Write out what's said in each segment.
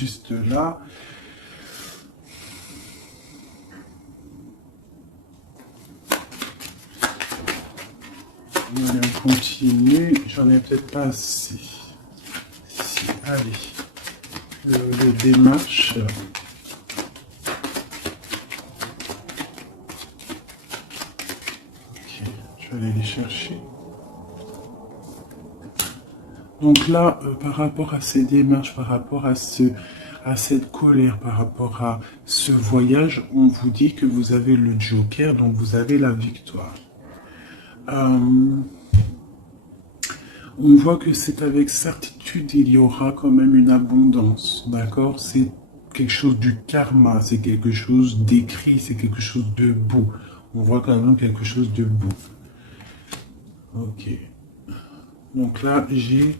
juste là. Allez, on continue. J'en ai peut-être pas assez. Si, allez. Le démarche. Ok, je vais aller les chercher. Donc là, par rapport à ces démarches, par rapport à cette colère, par rapport à ce voyage, on vous dit que vous avez le Joker, donc vous avez la victoire. On voit que c'est avec certitude, il y aura quand même une abondance, d'accord? C'est quelque chose du karma, c'est quelque chose d'écrit, c'est quelque chose de beau. On voit quand même quelque chose de beau. Ok. Donc là, j'ai,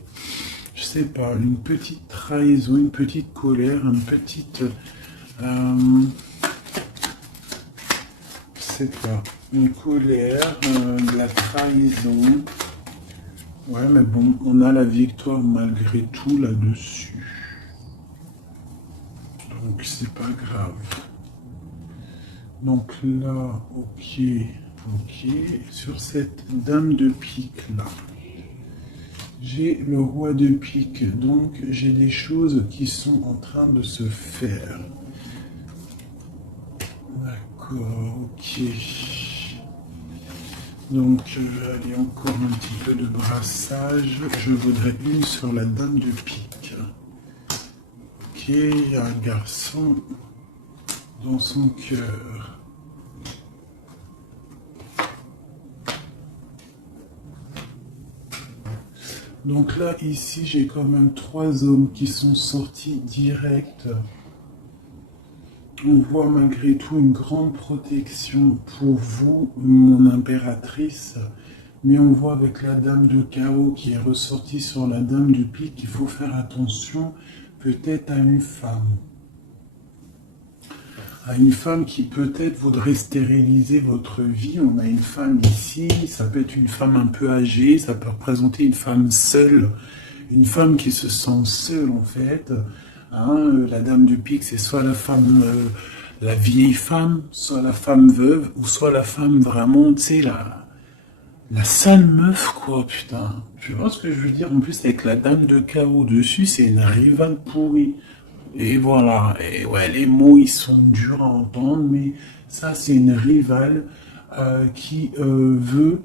je sais pas, une petite trahison, une petite colère, une petite... je sais pas, une colère, de la trahison... Ouais, mais bon, on a la victoire malgré tout là-dessus. Donc, c'est pas grave. Donc là, ok, ok. Sur cette dame de pique là, j'ai le roi de pique. Donc, j'ai des choses qui sont en train de se faire. D'accord, ok. Donc, allez, encore un petit peu de brassage. Je voudrais une sur la dame de pique. Ok, il y a un garçon dans son cœur. Donc là, ici, j'ai quand même 3 hommes qui sont sortis direct. On voit malgré tout une grande protection pour vous, mon impératrice. Mais on voit avec la dame de chaos qui est ressortie sur la dame de pique qu'il faut faire attention peut-être à une femme. À une femme qui peut-être voudrait stériliser votre vie. On a une femme ici, ça peut être une femme un peu âgée, ça peut représenter une femme seule. Une femme qui se sent seule en fait. Hein, la dame de pique, c'est soit la femme, la vieille femme, soit la femme veuve, ou soit la femme vraiment, tu sais, la sale meuf, quoi, putain. Tu vois ce que je veux dire? En plus, avec la dame de chaos dessus, c'est une rivale pourrie. Et voilà. Et ouais, les mots, ils sont durs à entendre, mais ça, c'est une rivale qui veut...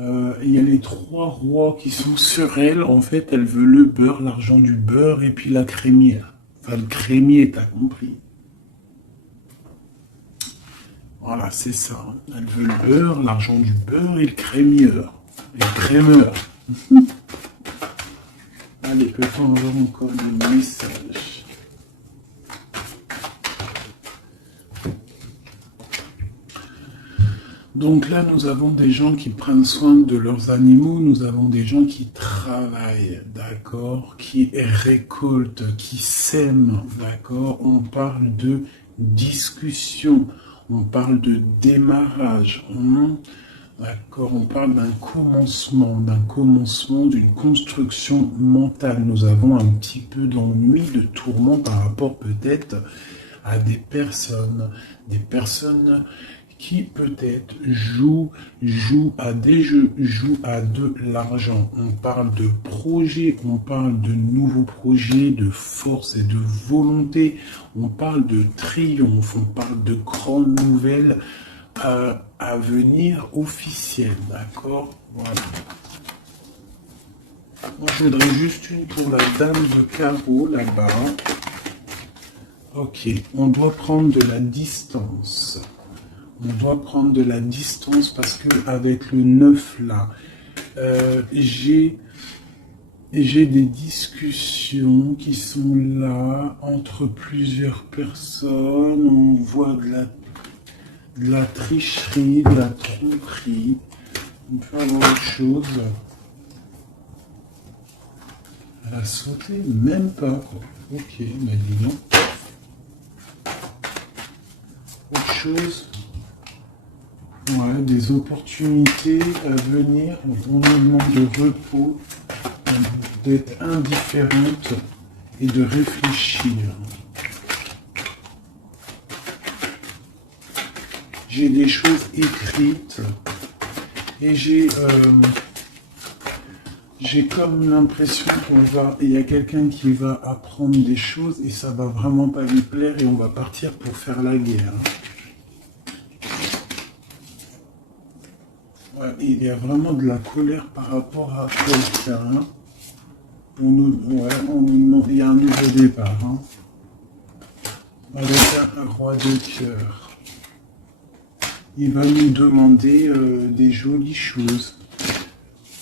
il y a les 3 rois qui sont sur elle. En fait, elle veut le beurre, l'argent du beurre, et puis la crémière. Enfin, le crémier, t'as compris. Voilà, c'est ça. Elle veut le beurre, l'argent du beurre et le crémieur. Et le crémeur. Allez, peut-on avoir encore des messages? Donc là, nous avons des gens qui prennent soin de leurs animaux, nous avons des gens qui travaillent, d'accord, qui récoltent, qui sèment, d'accord. On parle de discussion, on parle de démarrage, d'accord. On parle d'un commencement, d'une construction mentale. Nous avons un petit peu d'ennui, de tourment par rapport peut-être à des personnes qui peut-être jouent à des jeux, jouent à de l'argent. On parle de projets, on parle de nouveaux projets, de force et de volonté. On parle de triomphe, on parle de grandes nouvelles à venir officielles, d'accord? Voilà. Moi, je voudrais juste une pour la dame de carreau, là-bas. Ok, on doit prendre de la distance. On doit prendre de la distance parce que avec le 9 là, j'ai des discussions qui sont là entre plusieurs personnes. On voit de la tricherie, de la tromperie. On peut avoir autre chose. Elle a sauté, même pas quoi. Ok, mais dis donc. Autre chose. Ouais, des opportunités à venir. On nous demande de repos, d'être indifférente et de réfléchir. J'ai des choses écrites et j'ai comme l'impression il y a quelqu'un qui va apprendre des choses et ça va vraiment pas lui plaire et on va partir pour faire la guerre. Ouais, il y a vraiment de la colère par rapport à quelqu'un. Il y a un nouveau départ. Hein. Avec un roi de cœur. Il va nous demander des jolies choses.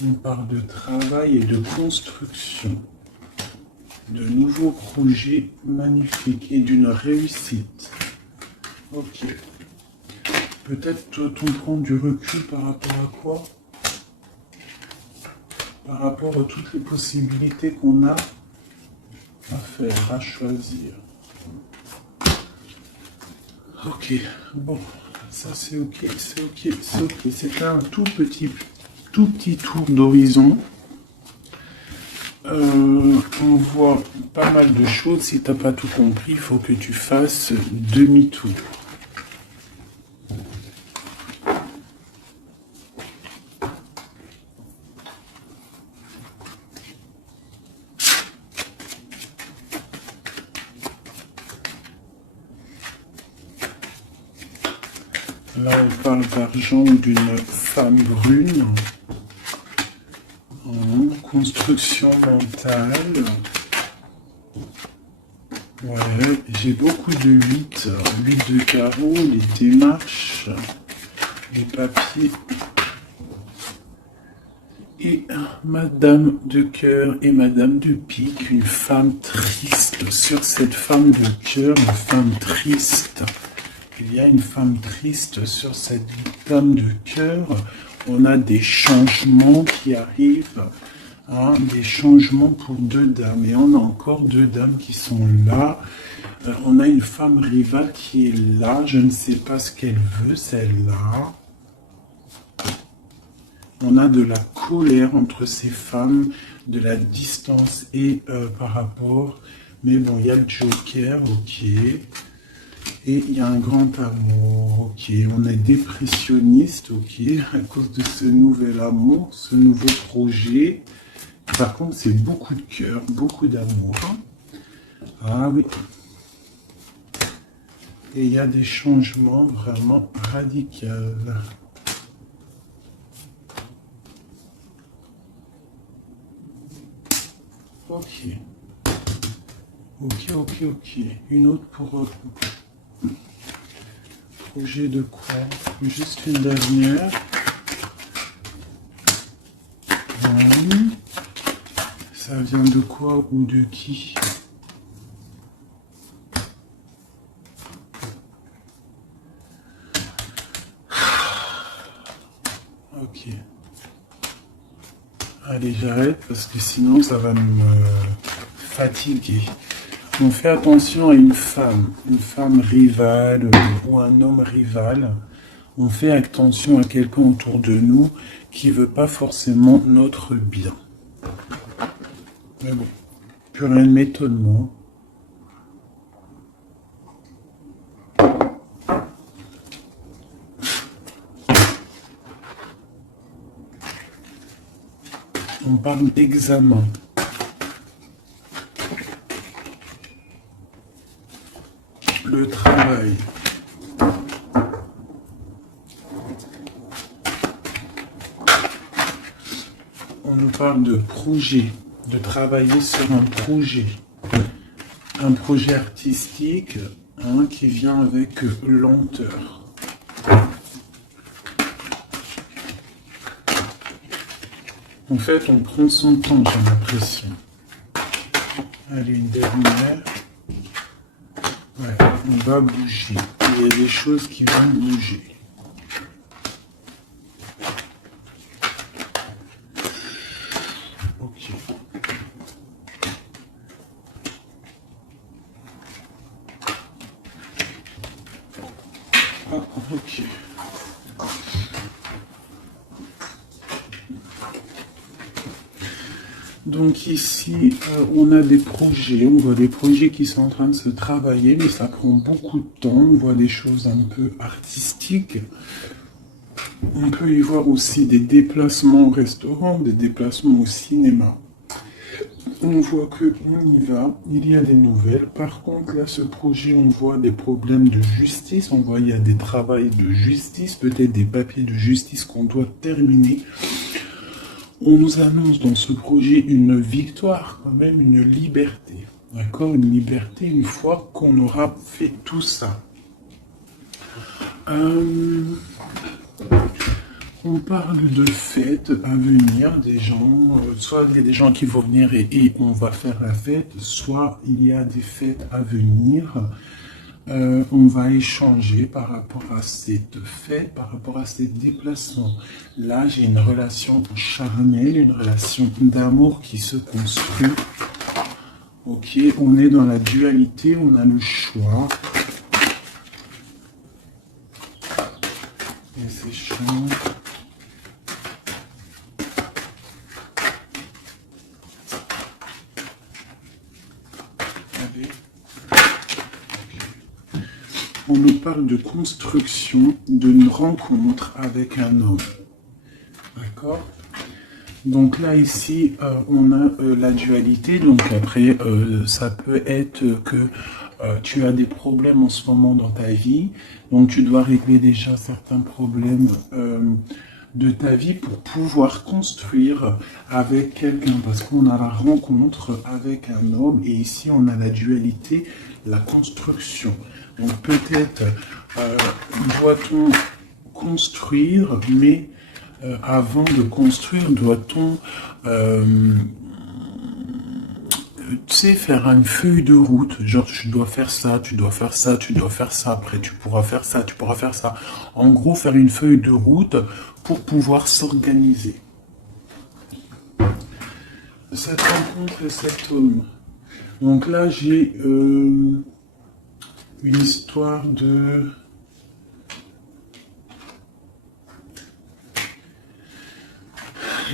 On parle de travail et de construction, de nouveaux projets magnifiques et d'une réussite. Ok. Peut-être on prend du recul par rapport à quoi? Par rapport à toutes les possibilités qu'on a à faire, à choisir. Ok, bon, ça c'est ok, c'est ok, c'est ok. C'est un tout petit tour d'horizon. On voit pas mal de choses. Si t'as pas tout compris, il faut que tu fasses demi-tour. Là, on parle d'argent d'une femme brune. Construction mentale. Ouais, j'ai beaucoup de 8 de carreau, les démarches, les papiers. Et Madame de cœur et Madame de pique, une femme triste. Sur cette femme de cœur, une femme triste. Il y a une femme triste sur cette dame de cœur. On a des changements qui arrivent. Hein, des changements pour 2 dames. Et on a encore 2 dames qui sont là. On a une femme rivale qui est là. Je ne sais pas ce qu'elle veut, celle-là. On a de la colère entre ces femmes, de la distance et par rapport. Mais bon, il y a le Joker, ok. Et il y a un grand amour, ok. On est dépressionniste, ok, à cause de ce nouvel amour, ce nouveau projet. Par contre, c'est beaucoup de cœur, beaucoup d'amour. Ah oui. Et il y a des changements vraiment radicaux. Ok. Ok. Une autre pour... projet de quoi? Juste une dernière. Ça vient de quoi ou de qui? Ok. Allez, j'arrête parce que sinon ça va me fatiguer. On fait attention à une femme rivale ou un homme rival. On fait attention à quelqu'un autour de nous qui veut pas forcément notre bien. Mais bon, plus rien ne m'étonne, moi. On parle d'examen. Le travail. On nous parle de projet, de travailler sur un projet artistique hein, qui vient avec lenteur. En fait, on prend son temps, j'ai l'impression. Allez, une dernière. Ouais, on va bouger. Il y a des choses qui vont bouger. Ok. Ah, ok. Donc ici, on a des projets, on voit des projets qui sont en train de se travailler, mais ça prend beaucoup de temps. On voit des choses un peu artistiques. On peut y voir aussi des déplacements au restaurant, des déplacements au cinéma. On voit que on y va, il y a des nouvelles. Par contre, là, ce projet, on voit des problèmes de justice. On voit il y a des travaux de justice, peut-être des papiers de justice qu'on doit terminer. On nous annonce dans ce projet une victoire, quand même une liberté. D'accord? Une liberté une fois qu'on aura fait tout ça. On parle de fêtes à venir, des gens, soit il y a des gens qui vont venir et on va faire la fête, soit il y a des fêtes à venir. On va échanger par rapport à cette fête, par rapport à ces déplacements. Là, j'ai une relation charnelle, une relation d'amour qui se construit. Ok, on est dans la dualité, on a le choix. Et c'est chiant. On nous parle de construction d'une rencontre avec un homme. D'accord? Donc là, ici, on a la dualité. Donc après, ça peut être que tu as des problèmes en ce moment dans ta vie. Donc tu dois régler déjà certains problèmes de ta vie pour pouvoir construire avec quelqu'un. Parce qu'on a la rencontre avec un homme. Et ici, on a la dualité, la construction. Donc peut-être doit-on construire, mais avant de construire, doit-on tu sais, faire une feuille de route, genre tu dois faire ça, tu dois faire ça, tu dois faire ça, après tu pourras faire ça, tu pourras faire ça. En gros, faire une feuille de route pour pouvoir s'organiser. Cette rencontre et cet homme. Donc là, j'ai une histoire de...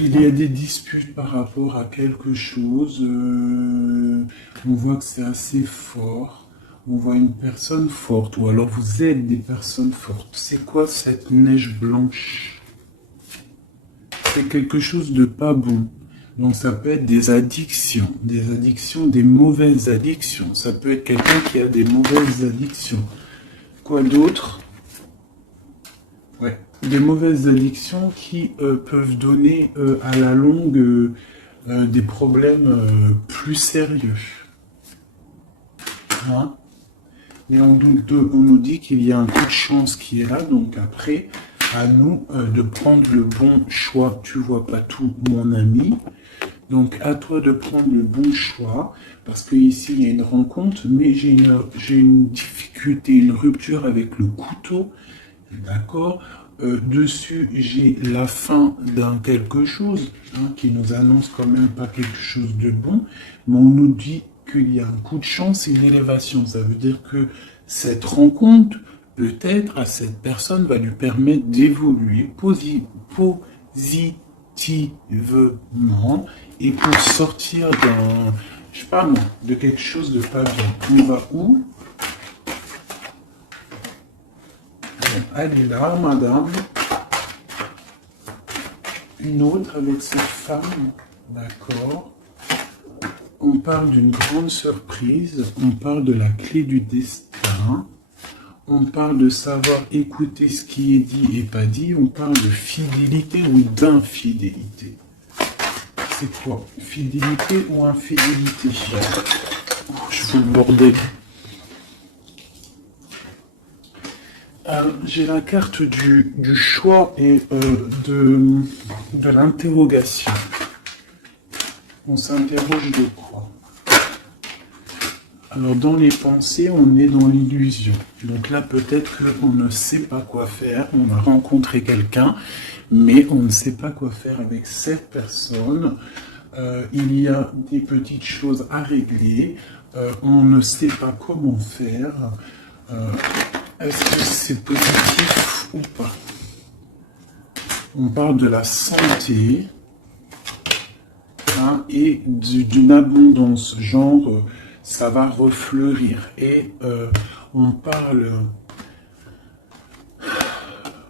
Il y a des disputes par rapport à quelque chose. On voit que c'est assez fort. On voit une personne forte. Ou alors vous êtes des personnes fortes. C'est quoi cette neige blanche? C'est quelque chose de pas bon. Donc ça peut être des addictions, des mauvaises addictions. Ça peut être quelqu'un qui a des mauvaises addictions. Quoi d'autre? Ouais, des mauvaises addictions qui peuvent donner à la longue des problèmes plus sérieux. Hein? Et on nous dit qu'il y a un coup de chance qui est là, donc après, à nous de prendre le bon choix. Tu vois pas tout, mon ami. Donc à toi de prendre le bon choix, parce que ici il y a une rencontre, mais j'ai une difficulté, une rupture avec le couteau, d'accord. Dessus j'ai la fin d'un quelque chose, hein, qui nous annonce quand même pas quelque chose de bon, mais on nous dit qu'il y a un coup de chance et une élévation. Ça veut dire que cette rencontre, peut-être à cette personne, va lui permettre d'évoluer positivement et pour sortir d'un, je sais pas moi, de quelque chose de pas bien. On va où? Elle est là, madame. Une autre avec cette femme, d'accord. On parle d'une grande surprise, on parle de la clé du destin, on parle de savoir écouter ce qui est dit et pas dit, on parle de fidélité ou d'infidélité. C'est quoi? Fidélité ou infidélité? Oh, je fous le bordel. J'ai la carte du choix et de l'interrogation. On s'interroge de quoi? Alors dans les pensées, on est dans l'illusion. Donc là, peut-être qu'on ne sait pas quoi faire. On a rencontré quelqu'un, mais on ne sait pas quoi faire avec cette personne. Il y a des petites choses à régler. On ne sait pas comment faire. Est-ce que c'est positif ou pas? On parle de la santé. hein, et d'une abondance, genre ça va refleurir. Et on parle,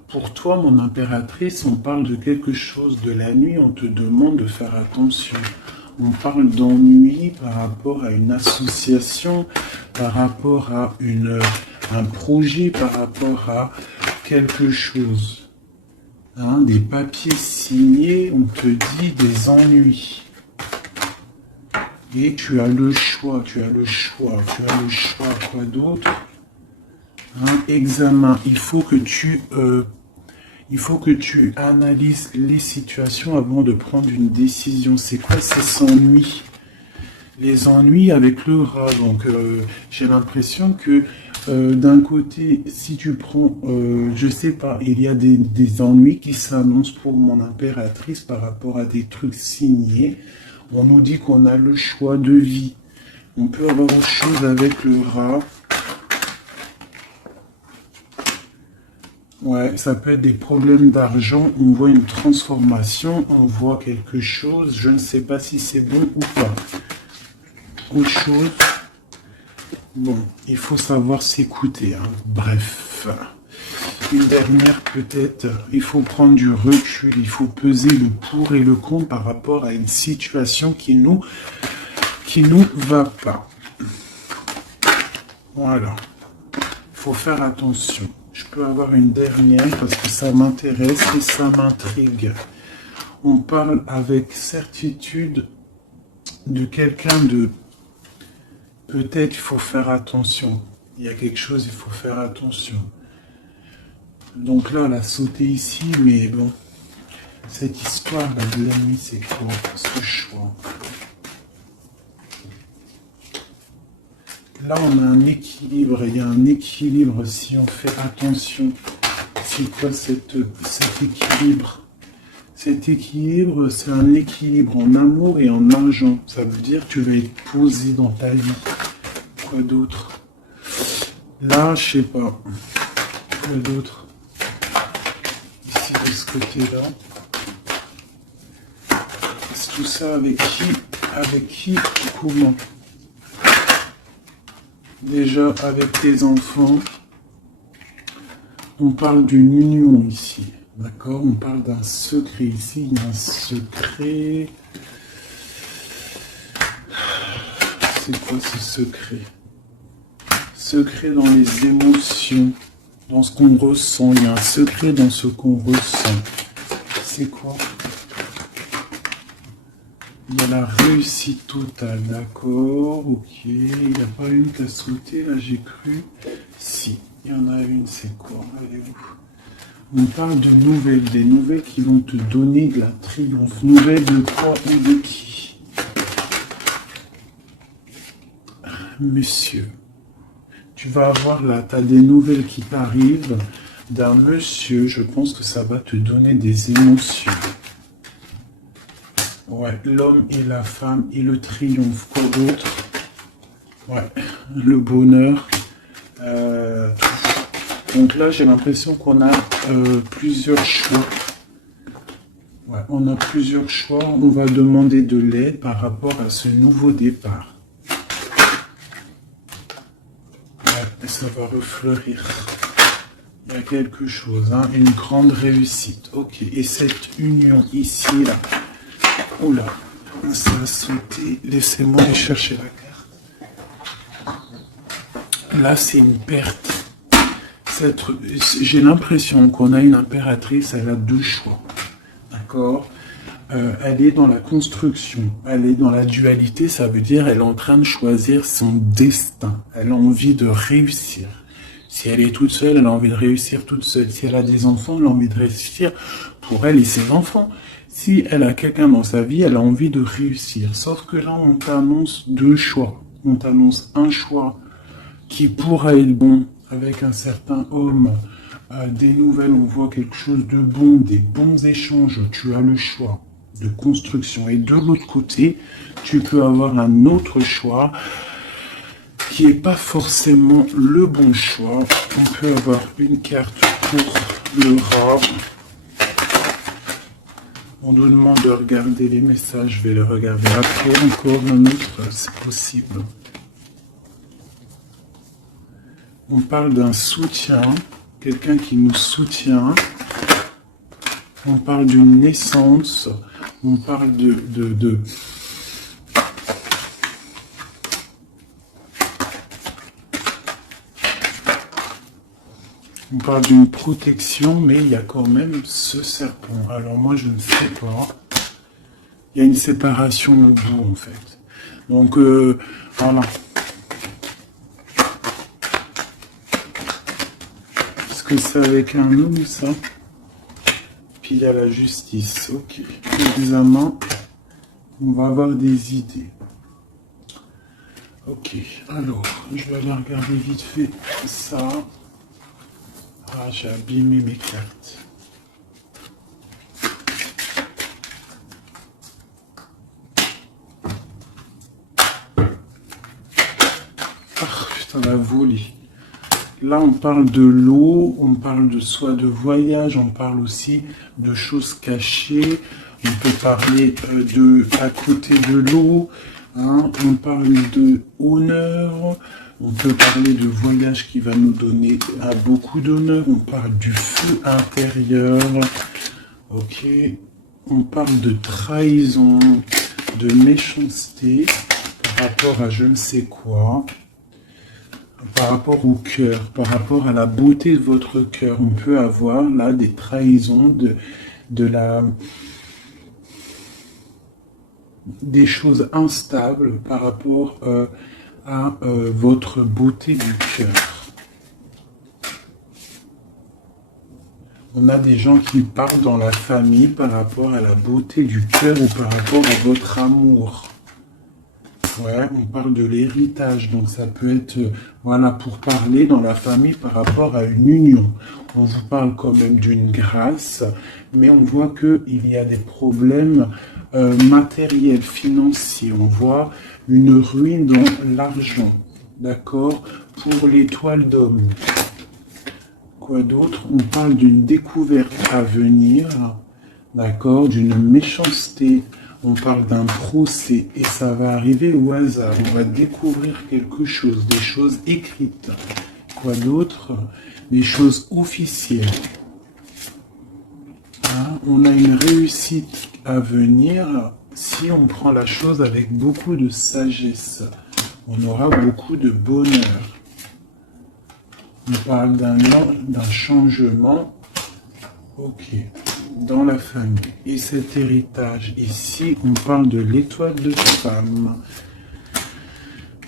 pour toi mon impératrice, on parle de quelque chose de la nuit, on te demande de faire attention. On parle d'ennui par rapport à une association, par rapport à un projet, par rapport à quelque chose. Hein, des papiers signés, on te dit des ennuis. Et tu as le choix, quoi d'autre? Hein, examen, il faut que tu analyses les situations avant de prendre une décision. C'est quoi ces ennuis? Les ennuis avec le rat. Donc, j'ai l'impression que d'un côté, si tu prends, je sais pas, il y a des ennuis qui s'annoncent pour mon impératrice par rapport à des trucs signés. On nous dit qu'on a le choix de vie. On peut avoir autre chose avec le rat. Ouais, ça peut être des problèmes d'argent, on voit une transformation, on voit quelque chose, je ne sais pas si c'est bon ou pas. Autre chose, bon, il faut savoir s'écouter, hein. Bref. Une dernière peut-être, il faut prendre du recul, il faut peser le pour et le contre par rapport à une situation qui nous va pas. Voilà, il faut faire attention. Je peux avoir une dernière parce que ça m'intéresse et ça m'intrigue. On parle avec certitude de quelqu'un de... Peut-être il faut faire attention. Il y a quelque chose, il faut faire attention. Donc là, elle a sauté ici, mais bon. Cette histoire-là de la nuit, c'est quoi ce choix? Là, on a un équilibre, il y a un équilibre si on fait attention. C'est quoi cet équilibre? Cet équilibre, c'est un équilibre en amour et en argent. Ça veut dire que tu vas être posé dans ta vie. Quoi d'autre? Là, je sais pas. Quoi d'autre? Ici, de ce côté-là. C'est tout ça avec qui? Avec qui? Comment? Déjà, avec tes enfants, on parle d'une union ici, d'accord? On parle d'un secret ici, il y a un secret. C'est quoi ce secret? Secret dans les émotions, dans ce qu'on ressent. Il y a un secret dans ce qu'on ressent. C'est quoi? Il y a la réussite totale, d'accord, ok, il n'y a pas une qui a sauté, là j'ai cru, si, il y en a une, c'est quoi, elle est où? On parle de nouvelles, des nouvelles qui vont te donner de la triomphe, nouvelles de quoi ou de qui? Monsieur, tu vas avoir là, tu as des nouvelles qui t'arrivent d'un monsieur, je pense que ça va te donner des émotions. Ouais, l'homme et la femme et le triomphe. Quoi d'autre? Ouais, le bonheur. Donc là, j'ai l'impression qu'on a plusieurs choix. Ouais, on a plusieurs choix. On va demander de l'aide par rapport à ce nouveau départ. Ouais, et ça va refleurir. Il y a quelque chose, hein, une grande réussite. Ok, et cette union ici, là. Oula, ça a sauté. Laissez-moi aller chercher la carte. Là, c'est une perte. J'ai l'impression qu'on a une impératrice, elle a deux choix. D'accord? Elle est dans la construction, elle est dans la dualité, ça veut dire elle est en train de choisir son destin. Elle a envie de réussir. Si elle est toute seule, elle a envie de réussir toute seule. Si elle a des enfants, elle a envie de réussir pour elle et ses enfants. Si elle a quelqu'un dans sa vie, elle a envie de réussir. Sauf que là, on t'annonce deux choix. On t'annonce un choix qui pourra être bon avec un certain homme. Des nouvelles, on voit quelque chose de bon, des bons échanges. Tu as le choix de construction. Et de l'autre côté, tu peux avoir un autre choix qui n'est pas forcément le bon choix. On peut avoir une carte pour le rat. On nous demande de regarder les messages, je vais les regarder après. Encore un autre, c'est possible. On parle d'un soutien, quelqu'un qui nous soutient. On parle d'une naissance. On parle On parle d'une protection, mais il y a quand même ce serpent. Alors moi, je ne sais pas. Il y a une séparation au bout, en fait. Donc, voilà. Est-ce que c'est avec un homme, ça? Puis il y a la justice. Ok. L'examen, on va avoir des idées. Ok. Alors, je vais aller regarder vite fait ça. Ah, j'ai abîmé mes cartes. Ah, putain, la volée. Là, on parle de l'eau, on parle de soit de voyage, on parle aussi de choses cachées. On peut parler de à côté de l'eau. Hein, on parle de honneur. On peut parler de voyage qui va nous donner beaucoup d'honneur. On parle du feu intérieur. Ok. On parle de trahison, de méchanceté par rapport à je ne sais quoi. Par rapport au cœur, par rapport à la beauté de votre cœur. On peut avoir là des trahisons, des choses instables par rapport à votre beauté du cœur. On a des gens qui parlent dans la famille par rapport à la beauté du cœur ou par rapport à votre amour. Ouais, on parle de l'héritage, donc ça peut être, voilà, pour parler dans la famille par rapport à une union. On vous parle quand même d'une grâce, mais on voit qu'il y a des problèmes matériels, financiers. On voit une ruine dans l'argent, d'accord, pour l'étoile d'homme. Quoi d'autre? On parle d'une découverte à venir, d'accord, d'une méchanceté. On parle d'un procès et ça va arriver au hasard. On va découvrir quelque chose, des choses écrites. Quoi d'autre? Des choses officielles. Hein? On a une réussite à venir si on prend la chose avec beaucoup de sagesse. On aura beaucoup de bonheur. On parle d'un changement. Ok. Dans la famille. Et cet héritage, ici, on parle de l'étoile de femme.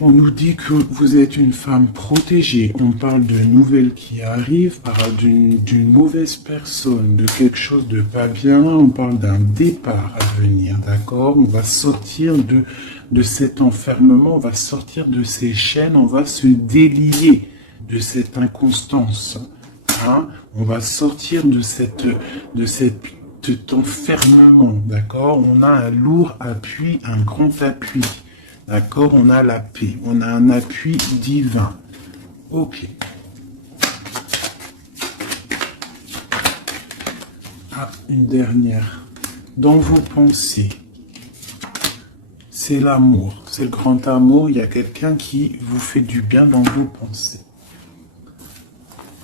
On nous dit que vous êtes une femme protégée. On parle de nouvelles qui arrivent, d'une mauvaise personne, de quelque chose de pas bien. On parle d'un départ à venir, d'accord? On va sortir de cet enfermement, on va sortir de ces chaînes, on va se délier de cette inconstance. Hein? On va sortir de cet enfermement, d'accord? On a un lourd appui, un grand appui, d'accord? On a la paix, on a un appui divin. Ok. Ah, une dernière. Dans vos pensées, c'est l'amour, c'est le grand amour. Il y a quelqu'un qui vous fait du bien dans vos pensées.